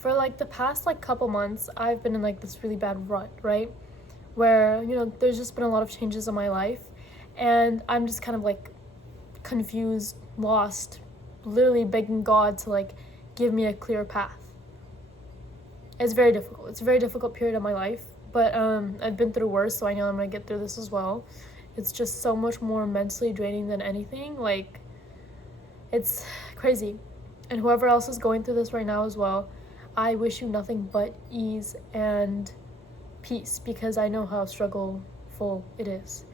for like the past like couple months, I've been in like this really bad rut, right? Where, there's just been a lot of changes in my life, and I'm just kind of like confused, lost, literally begging God to like give me a clear path. It's very difficult. It's a very difficult period of my life, but I've been through worse, so I know I'm gonna get through this as well. It's just so much more mentally draining than anything. Like, it's crazy. And whoever else is going through this right now as well, I wish you nothing but ease and peace, because I know how struggleful it is.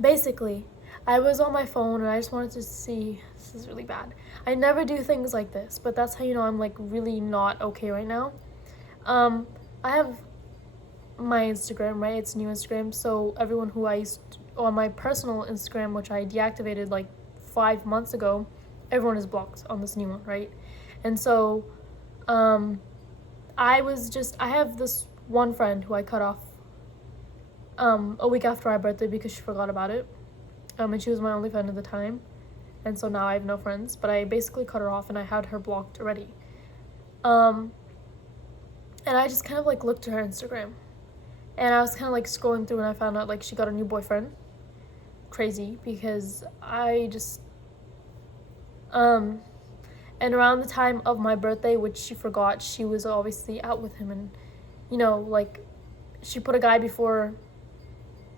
Basically, I was on my phone and I just wanted to see, this is really bad. I never do things like this, but that's how you know I'm like really not okay right now. I have my Instagram, right? It's new Instagram, so everyone who I used on my personal Instagram, which I deactivated like 5 months ago, everyone is blocked on this new one, right? And so I have this one friend who I cut off a week after my birthday because she forgot about it. And she was my only friend at the time. And so now I have no friends, but I basically cut her off and I had her blocked already. And I just kind of like looked at her Instagram, and I was kind of like scrolling through, and I found out like she got a new boyfriend. Crazy, because I just and around the time of my birthday, which she forgot, she was obviously out with him, and like she put a guy before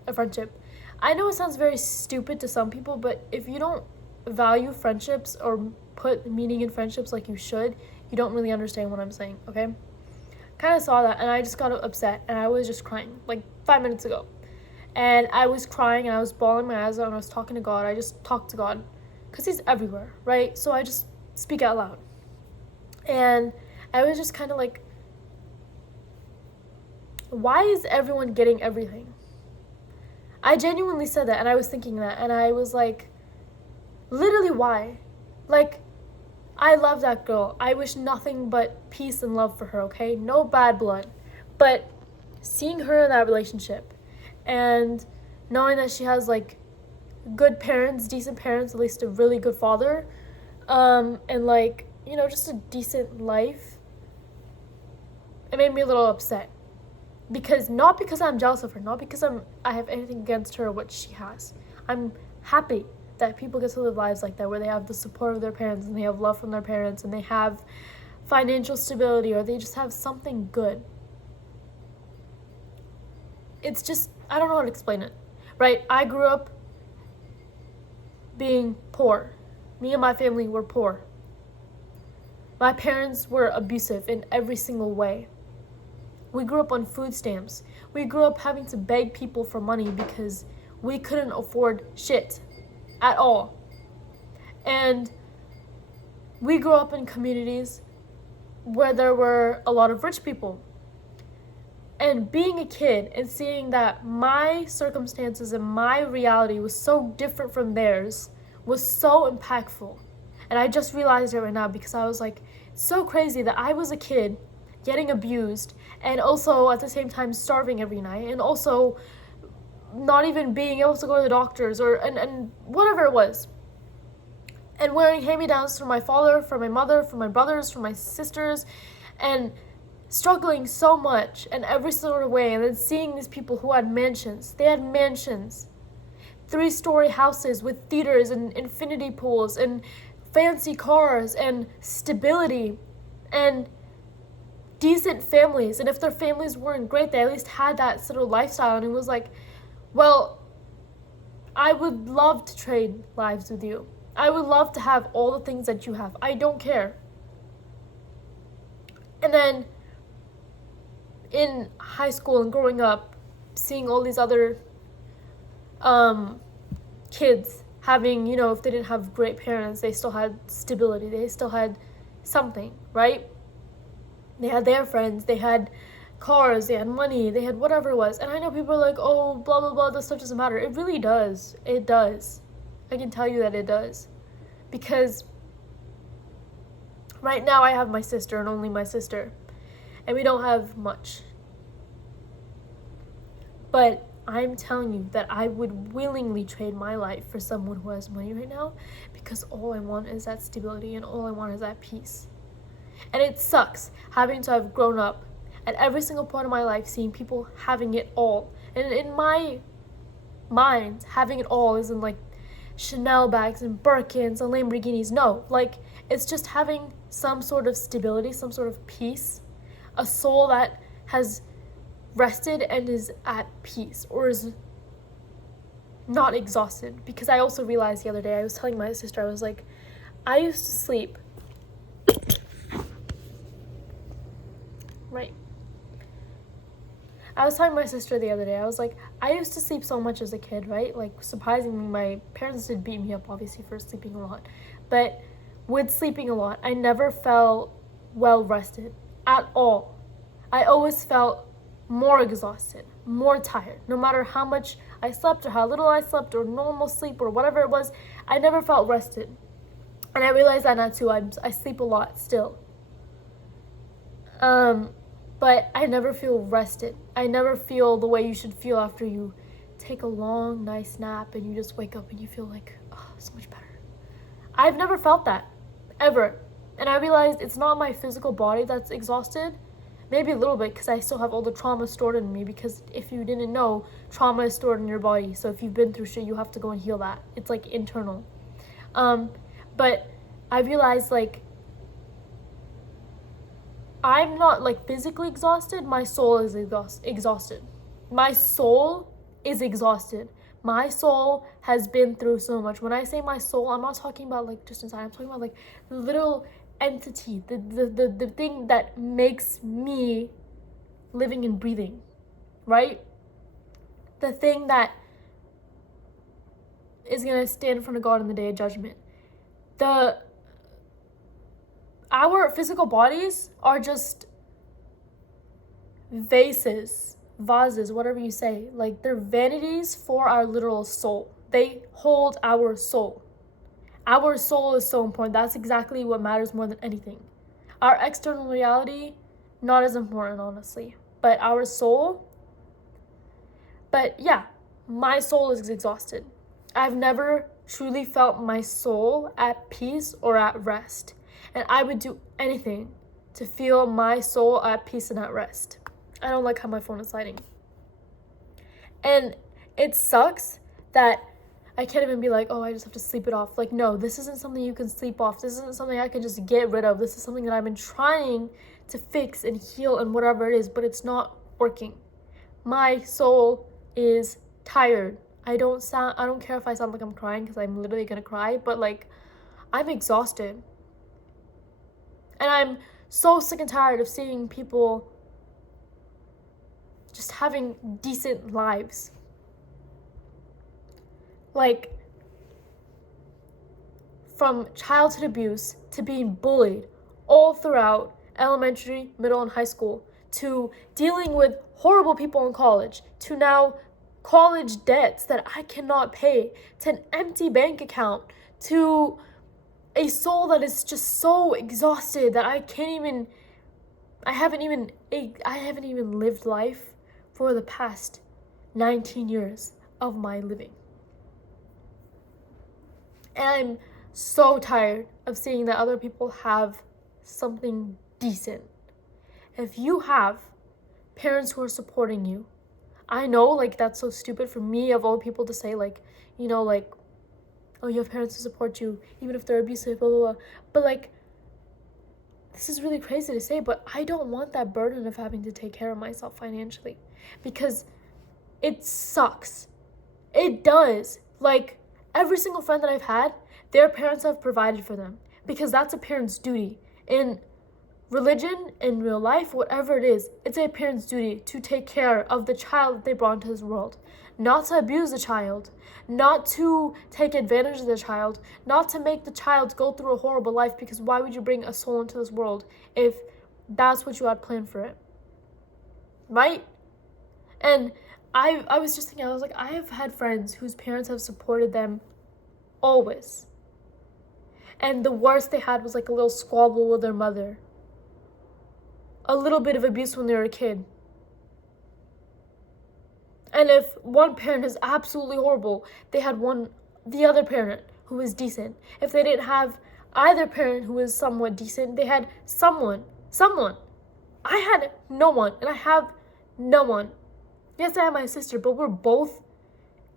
a friendship. I know it sounds very stupid to some people, but if you don't value friendships or put meaning in friendships like you should, you don't really understand what I'm saying, okay? Kind of saw that, and I just got upset, and I was just crying like 5 minutes ago. And I was crying, and I was bawling my eyes out, and I was talking to God. I just talked to God because he's everywhere, right? So I just speak out loud. And I was just kind of like, why is everyone getting everything? I genuinely said that, and I was thinking that, and I was like, literally, why? Like, I love that girl. I wish nothing but peace and love for her, okay? No bad blood. But seeing her in that relationship and knowing that she has, like, good parents, decent parents, at least a really good father, and, like, just a decent life, it made me a little upset. Not because I'm jealous of her, not because I have anything against her or what she has. I'm happy that people get to live lives like that, where they have the support of their parents, and they have love from their parents, and they have financial stability, or they just have something good. It's just, I don't know how to explain it, right? I grew up being poor. Me and my family were poor. My parents were abusive in every single way. We grew up on food stamps. We grew up having to beg people for money because we couldn't afford shit at all. And we grew up in communities where there were a lot of rich people. And being a kid and seeing that my circumstances and my reality was so different from theirs was so impactful. And I just realized it right now, because I was like, it's so crazy that I was a kid getting abused, and also at the same time starving every night, and also not even being able to go to the doctors, and whatever it was, and wearing hand-me-downs from my father, from my mother, from my brothers, from my sisters, and struggling so much in every sort of way. And then seeing these people who had mansions. They had mansions, 3-story houses with theaters and infinity pools and fancy cars and stability and decent families. And if their families weren't great, they at least had that sort of lifestyle. And it was like, well, I would love to trade lives with you. I would love to have all the things that you have. I don't care. And then in high school and growing up, seeing all these other kids having, if they didn't have great parents, they still had stability. They still had something, right? They had their friends, they had cars, they had money, they had whatever it was. And I know people are like, oh, blah, blah, blah, this stuff doesn't matter. It really does. It does. I can tell you that it does. Because right now I have my sister and only my sister. And we don't have much. But I'm telling you that I would willingly trade my life for someone who has money right now, because all I want is that stability and all I want is that peace. And it sucks having to have grown up at every single point of my life seeing people having it all. And in my mind, having it all isn't like Chanel bags and Birkins and Lamborghinis. No, like it's just having some sort of stability, some sort of peace, a soul that has rested and is at peace or is not exhausted. Because I also realized the other day, I was telling my sister, I was like, I used to sleep. Right. I was telling my sister the other day, I was like, I used to sleep so much as a kid, right? Like, surprisingly, my parents did beat me up, obviously, for sleeping a lot. But with sleeping a lot, I never felt well rested at all. I always felt more exhausted, more tired. No matter how much I slept or how little I slept or normal sleep or whatever it was, I never felt rested. And I realized that now too. I sleep a lot still. But I never feel rested. I never feel the way you should feel after you take a long, nice nap and you just wake up and you feel like, oh, so much better. I've never felt that, ever. And I realized it's not my physical body that's exhausted. Maybe a little bit because I still have all the trauma stored in me, because if you didn't know, trauma is stored in your body. So if you've been through shit, you have to go and heal that. It's like internal. But I realized like I'm not like physically exhausted. My soul is exhausted. My soul is exhausted. My soul has been through so much. When I say my soul, I'm not talking about like just inside. I'm talking about like the little entity, the thing that makes me living and breathing, right? The thing that is gonna stand in front of God in the day of judgment. Our physical bodies are just vases, whatever you say. Like, they're vanities for our literal soul. They hold our soul. Our soul is so important. That's exactly what matters more than anything. Our external reality, not as important, honestly. But our soul, but yeah, my soul is exhausted. I've never truly felt my soul at peace or at rest. And I would do anything to feel my soul at peace and at rest. I don't like how my phone is sliding. And it sucks that I can't even be like, oh, I just have to sleep it off. Like, no, this isn't something you can sleep off. This isn't something I can just get rid of. This is something that I've been trying to fix and heal and whatever it is, but it's not working. My soul is tired. I don't care if I sound like I'm crying, because I'm literally gonna cry, but like, I'm exhausted. And I'm so sick and tired of seeing people just having decent lives. Like, from childhood abuse to being bullied all throughout elementary, middle, and high school, to dealing with horrible people in college, to now college debts that I cannot pay, to an empty bank account, to a soul that is just so exhausted that I haven't even lived life for the past 19 years of my living. And I'm so tired of seeing that other people have something decent. If you have parents who are supporting you, I know, like, that's so stupid for me of all people to say, like, you know, like, oh, you have parents who support you, even if they're abusive, blah, blah, blah. But, like, this is really crazy to say, but I don't want that burden of having to take care of myself financially, because it sucks. It does. Like, every single friend that I've had, their parents have provided for them, because that's a parent's duty. In religion, in real life, whatever it is, it's a parent's duty to take care of the child that they brought into this world. Not to abuse the child, not to take advantage of the child, not to make the child go through a horrible life, because why would you bring a soul into this world if that's what you had planned for it? Right? And I was just thinking, I was like, I have had friends whose parents have supported them always. And the worst they had was like a little squabble with their mother. A little bit of abuse when they were a kid. And if one parent is absolutely horrible, they had the other parent who was decent. If they didn't have Either parent who is somewhat decent, they had someone. I had no one, and I have no one. Yes, I have my sister, but we're both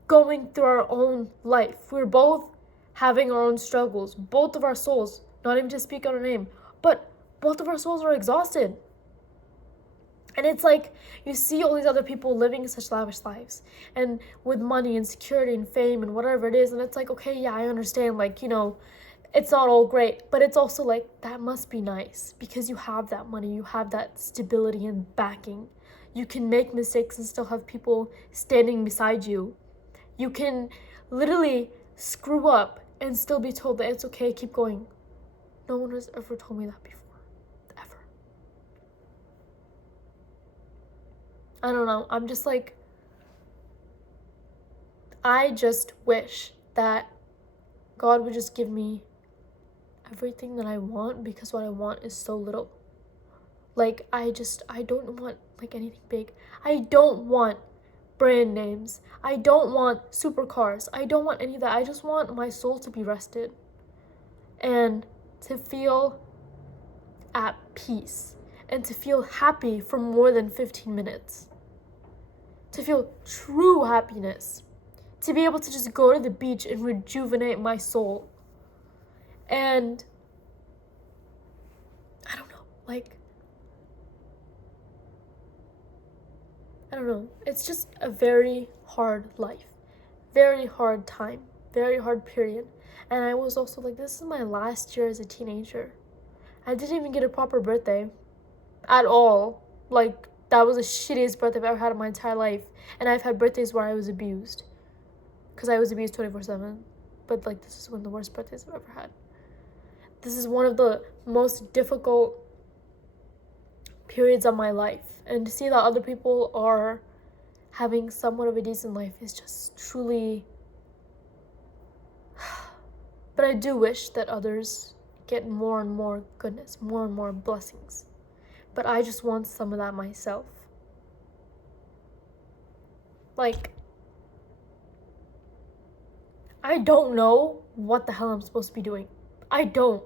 going through our own life. We're both having our own struggles. Both of our souls, not even to speak on our name, but both of our souls are exhausted. And it's like you see all these other people living such lavish lives and with money and security and fame and whatever it is. And it's like, okay, yeah, I understand. Like, it's not all great, but it's also like, that must be nice because you have that money, you have that stability and backing. You can make mistakes and still have people standing beside you. You can literally screw up and still be told that it's okay, keep going. No one has ever told me that before. Ever. I don't know. I'm just like, I just wish that God would just give me everything that I want, because what I want is so little. Like, I don't want like anything big. I don't want brand names. I don't want supercars. I don't want any of that. I just want my soul to be rested and to feel at peace and to feel happy for more than 15 minutes. To feel true happiness. To be able to just go to the beach and rejuvenate my soul. And I don't know, like, I don't know. It's just a very hard life, very hard time, very hard period. And I was also like, this is my last year as a teenager. I didn't even get a proper birthday at all. Like, that was the shittiest birthday I've ever had in my entire life. And I've had birthdays where I was abused. Because I was abused 24/7. But, like, this is one of the worst birthdays I've ever had. This is one of the most difficult periods of my life. And to see that other people are having somewhat of a decent life is just truly... But I do wish that others get more and more goodness, more and more blessings. But I just want some of that myself. Like, I don't know what the hell I'm supposed to be doing. I don't.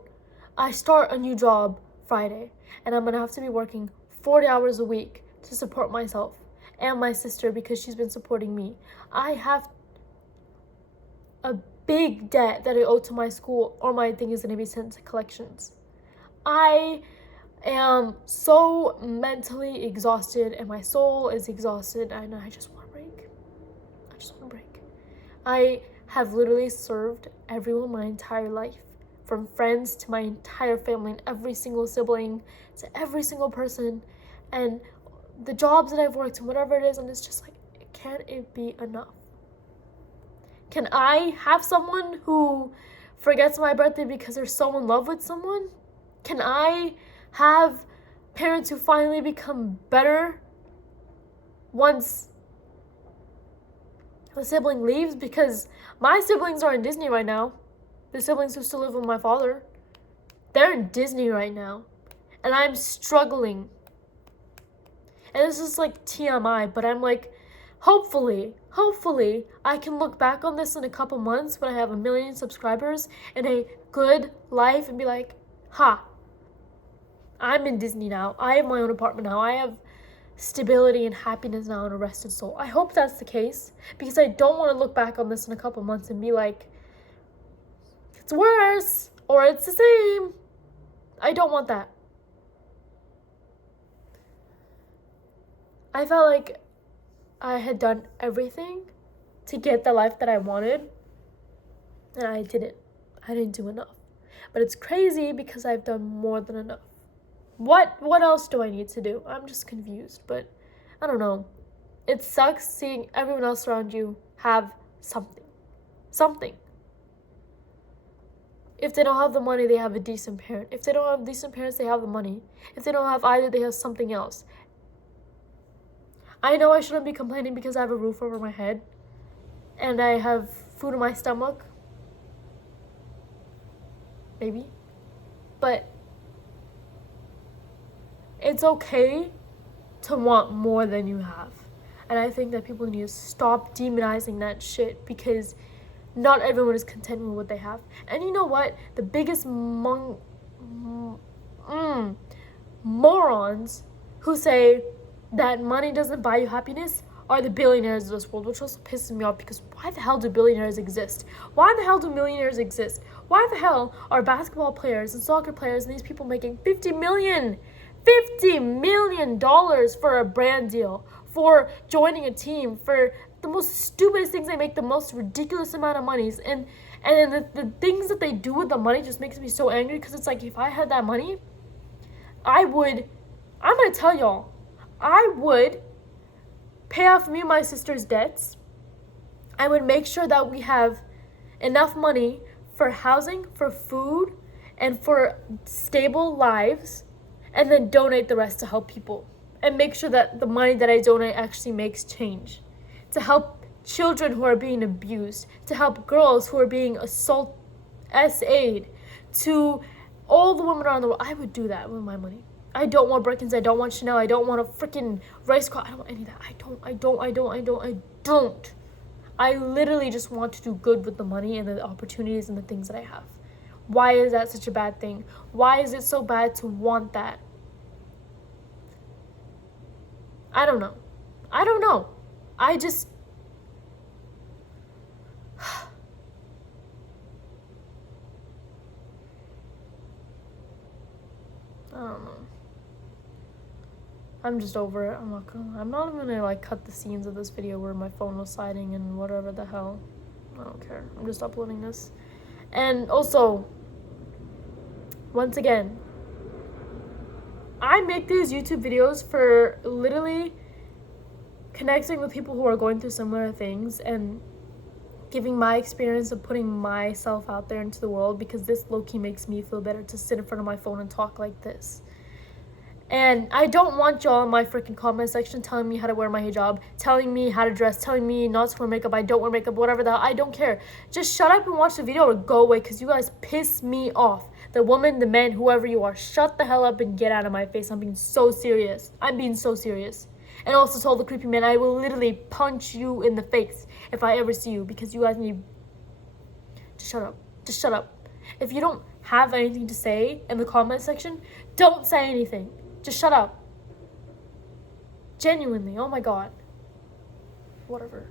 I start a new job Friday, and I'm gonna have to be working 40 hours a week to support myself and my sister because she's been supporting me. I have a big debt that I owe to my school, or my thing is gonna be sent to collections. I am so mentally exhausted and my soul is exhausted, and I just want a break. I have literally served everyone my entire life, from friends to my entire family and every single sibling to every single person and the jobs that I've worked and whatever it is, and it's just like, can it be enough? Can I have someone who forgets my birthday because they're so in love with someone? Can I have parents who finally become better once the sibling leaves? Because my siblings are in Disney right now. The siblings who still live with my father, they're in Disney right now. And I'm struggling. And this is like TMI, but I'm like, hopefully, I can look back on this in a couple months when I have 1 million subscribers and a good life and be like, I'm in Disney now. I have my own apartment now. I have stability and happiness now and a rested soul. I hope that's the case, because I don't want to look back on this in a couple months and be like, it's worse or it's the same. I don't want that. I felt like I had done everything to get the life that I wanted, and I didn't do enough. But it's crazy because I've done more than enough. What else do I need to do? I'm just confused, but I don't know. It sucks seeing everyone else around you have something. If they don't have the money, they have a decent parent. If they don't have decent parents, they have the money. If they don't have either, they have something else. I know I shouldn't be complaining because I have a roof over my head and I have food in my stomach. Maybe. But it's okay to want more than you have. And I think that people need to stop demonizing that shit, because Not everyone is content with what they have. And you know what? The biggest morons who say that money doesn't buy you happiness are the billionaires of this world, which also pisses me off because why the hell do billionaires exist? Why the hell do millionaires exist? Why the hell are basketball players and soccer players and these people making $50 million for a brand deal, for joining a team, for the most stupidest things? They make the most ridiculous amount of monies, and the things that they do with the money just makes me so angry because it's like, if I had that money, I'm gonna tell y'all, I would pay off me and my sister's debts. I would make sure that we have enough money for housing, for food, and for stable lives, and then donate the rest to help people. And make sure that the money that I donate actually makes change. To help children who are being abused, to help girls who are being SA'd, to all the women around the world. I would do that with my money. I don't want Birkins, I don't want Chanel, I don't want a freaking race car, I don't want any of that. I don't. I literally just want to do good with the money and the opportunities and the things that I have. Why is that such a bad thing? Why is it so bad to want that? I don't know. I just... I don't know. I'm just over it. I'm not even gonna like cut the scenes of this video where my phone was sliding and whatever the hell. I don't care. I'm just uploading this. And also, once again, I make these YouTube videos for literally connecting with people who are going through similar things and giving my experience of putting myself out there into the world, because this low-key makes me feel better to sit in front of my phone and talk like this. And I don't want y'all in my freaking comment section telling me how to wear my hijab, telling me how to dress, telling me not to wear makeup, I don't wear makeup, whatever the hell. I don't care. Just shut up and watch the video or go away, because you guys piss me off. The woman, the man, whoever you are, shut the hell up and get out of my face. I'm being so serious. And also told the creepy man, I will literally punch you in the face if I ever see you, because you guys need to shut up. Just shut up. If you don't have anything to say in the comment section, don't say anything. Just shut up. Genuinely, oh my god. Whatever.